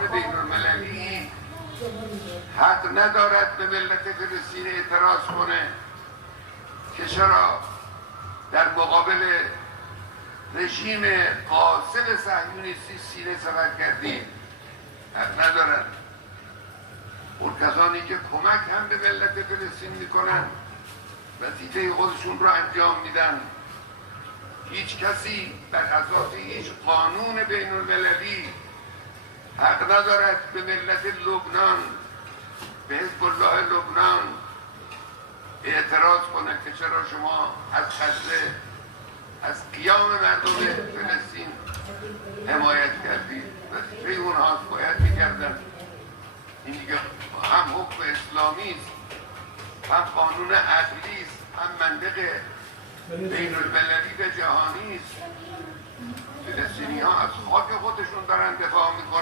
سازمان بین المللی حق ندارد به ملت فلسطین اعتراض کنه که چرا در مقابل رژیم قاصد صهیونیستی سینه سپر کردیم. حق ندارن. اون کسانی که کمک هم به ملت فلسطین میکنن وظیفه خودشون رو انجام میدن. هیچ کسی بر اساس هیچ قانون بین المللی حق ندارد به ملت لبنان، به حزب الله لبنان اعتراض کنه که چرا شما از غزه، از قیام مردم فلسطین حمایت کردید. وظیفه اونهاست، باید میکردن. این دیگه هم حکم اسلامی است، هم قانون عدلی است، هم منطق بین المللی و جهانی است. فلسطینی ها از خاک خودشون دارن دفاع میکنن.